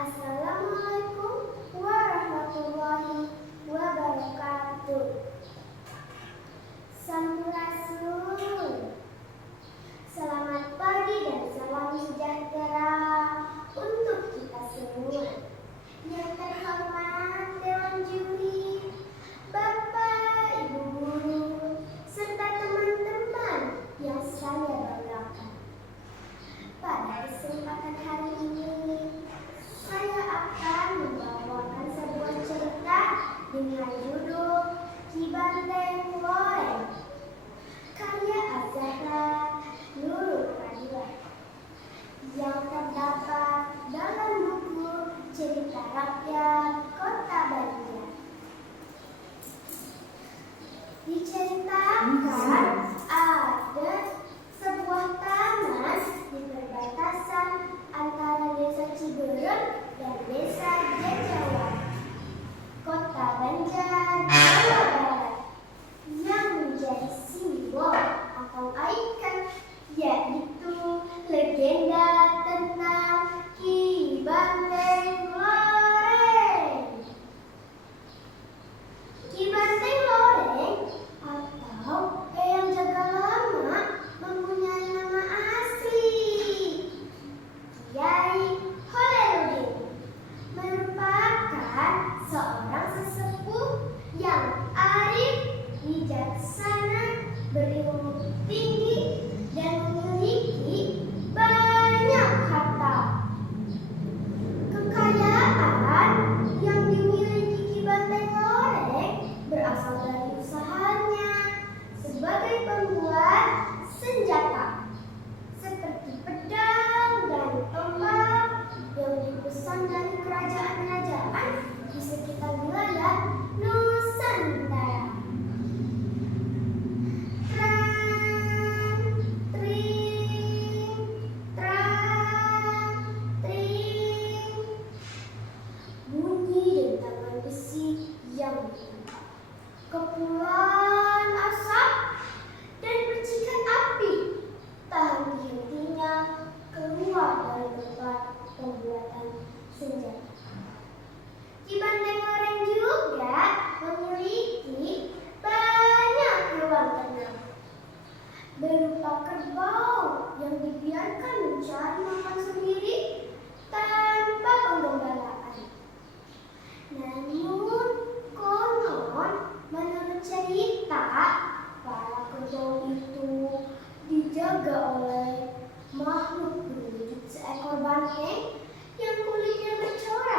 Assalamualaikum warahmatullahi wabarakatuh. Sampurasun. Selamat pagi dan salam sejahtera untuk kita semua. Yang terhormat Dewan Juri, Bapak, Ibu Guru, serta teman-teman yang saya banggakan. Pada kesempatan hari ini, saya akan membawakan sebuah cerita dengan judul Ki Banteng Loreng, karya Az-Zahra Nurul Fadilah, yang terdapat dalam buku Cerita Rakyat Kota Banjar. Diceritakan ada sebuah taman di perbatasan antara desa Ciberem dan desa Jajawan, Kota Banjar, Jawa Barat, yang menjadi simbol atau ikon, yaitu legenda tentang Ki Banteng Loreng. Ki Banteng Loreng atau Eyang Jaga Lama mempunyai nama asli, Kiai Holiludin, merupakan seorang sesepuh yang arif, bijaksana, berilmu tinggi, dan memiliki banyak harta. Kekayaan yang dimiliki Ki Banteng Loreng berasal dari usahanya sebagai pembuat senjata seperti pedang dan tombak yang dipesan dari kerajaan-kerajaan di sekitar wilayah Nusantara. Trang, tring, trang, tring, bunyi dentangan besi yang kepulan asap dan percikan api tak henti-hentinya keluar dari tempat pembuatan senjata. Ki Banteng Loreng juga memiliki banyak hewan ternak berupa kerbau yang dibiarkan mencari makan sendiri tanpa penggembalaan. Namun konon menurut cerita, para kerbau itu dijaga oleh makhluk berwujud seekor banteng yang kulitnya bercorak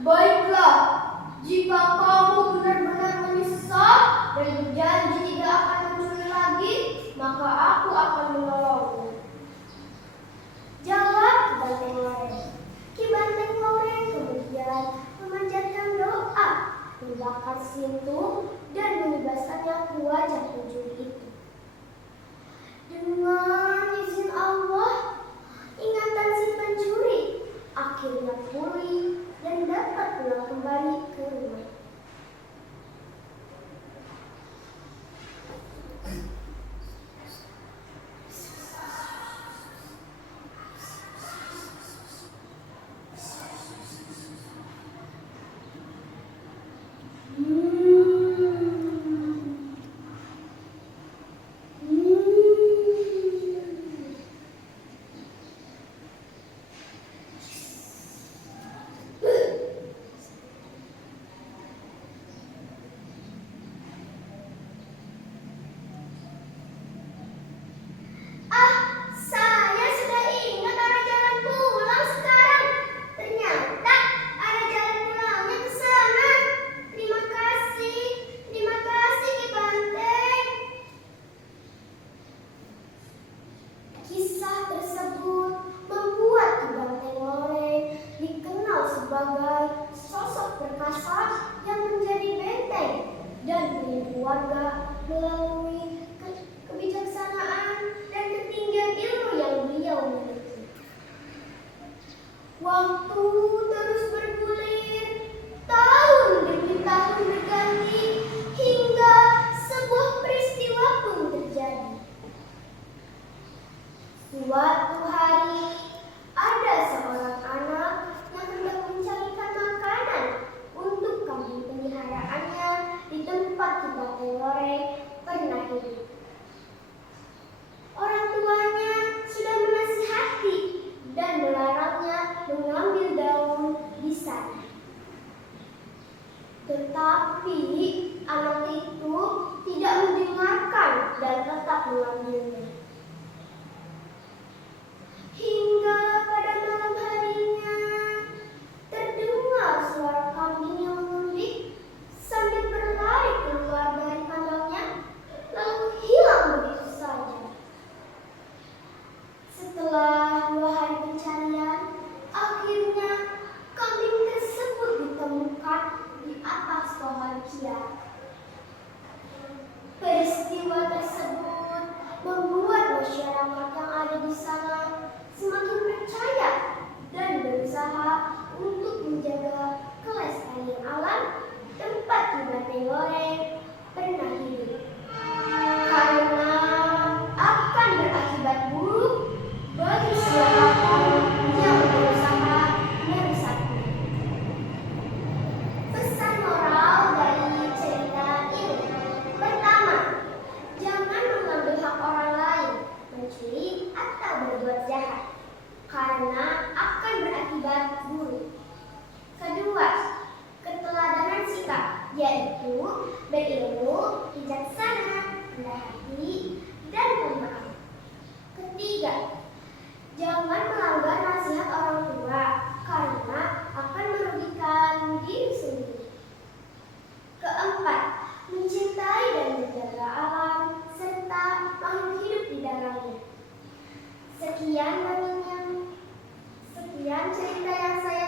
Baiklah, jika kamu benar-benar menyesal dan berjanji tidak akan mencuri lagi, maka aku akan menolongmu. Jawab Ki Banteng Loreng. Ki Banteng Loreng kemudian memanjatkan doa, membakar Sintung dan membebaskannya ke wajah pencuri itu. Dengan izin Allah, ingatan si pencuri akhirnya pulih dan dapat pulang kembali ke rumah. Sebagai sosok perkasa yang menjadi benteng dan pelindung warga melalui kebijaksanaan dan ketinggian ilmu yang beliau miliki. Waktu terus bergulir, tahun demi tahun berganti, hingga sebuah peristiwa pun terjadi. Suatu hari, ada seorang anak yang hendak mencarikan makanan untuk kambing peliharaannya di tempat Ki Banteng Loreng pernah hidup. Orang tuanya sudah menasihati dan melarangnya mengambil daun di sana. Tetapi anak itu tidak mendengarkan dan tetap mengambilnya. Hingga pada malam harinya terdengar suara kambing yang mengulik sambil berlari keluar dari kandangnya, lalu hilang begitu saja. Setelah 2 hari pencarian, akhirnya kambing tersebut ditemukan di atas pohon kia. Peristiwa tersebut membuat masyarakat yang ada di sana semakin percaya dan berusaha untuk menjaga kelestarian alam tempat Ki Banteng Loreng pernah hidup. Karena akan berakibat buruk bagi siapapun yang berusaha merusaknya. Pesan moral dari cerita ini: pertama, jangan mengambil hak orang lain, mencuri atau berbuat jahat, karena akan berakibat buruk. Kedua, keteladanan sikap, yaitu berilmu, bijaksana, rendah hati, dan pemaaf. Ketiga, jangan melanggar nasihat orang tua, karena akan merugikan diri sendiri. Keempat, mencintai dan menjaga alam, serta makhluk hidup di dalamnya. Sekian cerita yang saya